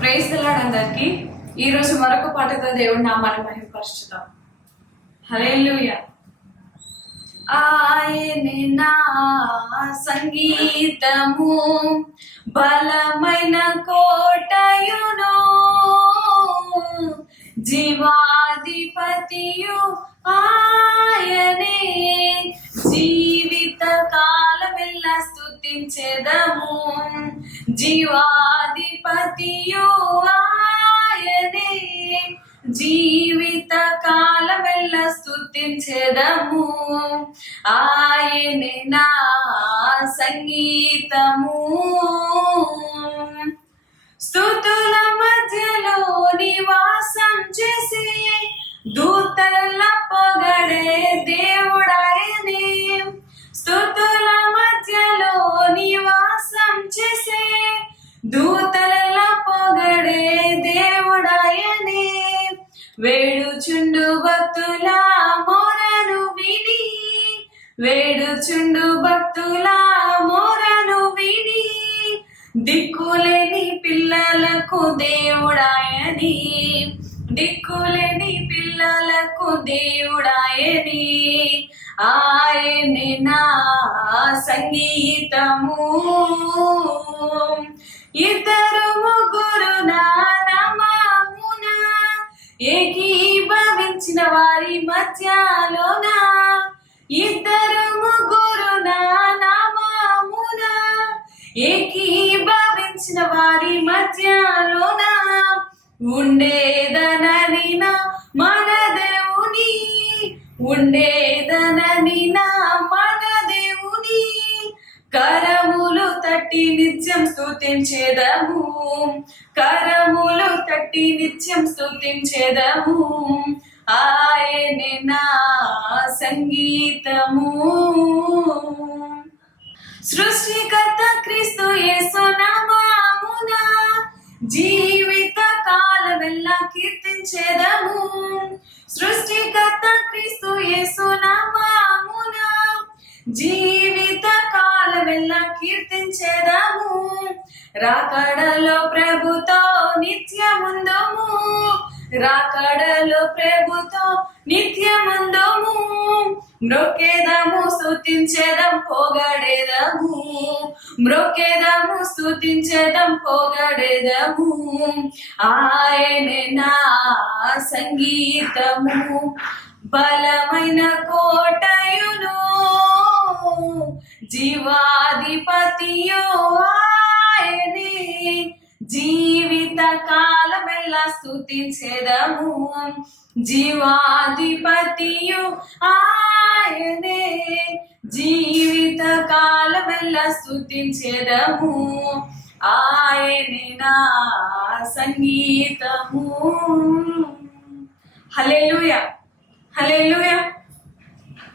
Praise the lord అందరికి. ఈరోజు మరొక పాటతో దేవుడి నామాన్ని మహిమపరుచుదాం. హల్లెలూయా. ఆయనే నా సంగీతము, బలమైన కోటయును, జీవాధిపతియు ఆయనే. జీవిత కాలమెల్లా స్తుతించెదము, జీవాధిపతియు ఆయనే. జీవిత కాలమెల్లా స్తుతించెదము, ఆయనే నా సంగీతము. స్తుతుల మధ్యలో నివాసం చేసి దూతల పొగడే దేవుడాయనే. స్తుతుల మధ్యలో నివాసం చేసే దూతల పొగడే దేవుడాయనే. వేడుచుండు భక్తుల మొరను విని, వేడుచుండు భక్తుల మొరను విని, దిక్కులేని పిల్లలకు దేవుడాయని, దిక్కులేని పిల్లలకు దేవుడాయని. ఆయనే నా సంగీతము. ఇద్దరు ముగ్గురు నా నామమున ఏకీభవించిన వారి మధ్యలోన, ఇద్దరు ముగ్గురు నా నామమున ఏకీభవించిన వారి మధ్యలోన, ఉండేదనని నా మన దేవుని, ఉండేదనని నా మన దేవుని. కరములు తట్టి నిత్యం స్తుతించెదము, కరములు తట్టి నిత్యం స్తుతించెదము. ఆయనే నా సంగీతము. సృష్టికర్త క్రీస్తు యేసు నామమున జీవిత కాలమెల్లా కీర్తించెదము, సృష్టికర్త క్రీస్తు యేసు నామమున జీవిత కాలమెల్లా కీర్తించెదము. రాకడలో ప్రభుతో నిత్యముందుము, రాకడలో ప్రభుతో నిత్యముందుము. మ్రొక్కేదము స్తుతించెదం పొగడేదము, మ్రొక్కేదము స్తుతించెదం పొగడేదము. ఆయనే నా సంగీతము, బలమైన కోటయును, జీవాధిపతియు ఆయనే. జీవిత కాలమెల్లా స్తుతించెదము, జీవాధిపతియు ఆయనే. జీవిత కాలమెల్లా స్తుతించెదము, ఆయనే నా సంగీతము. హల్లెలూయా, హల్లెలూయా.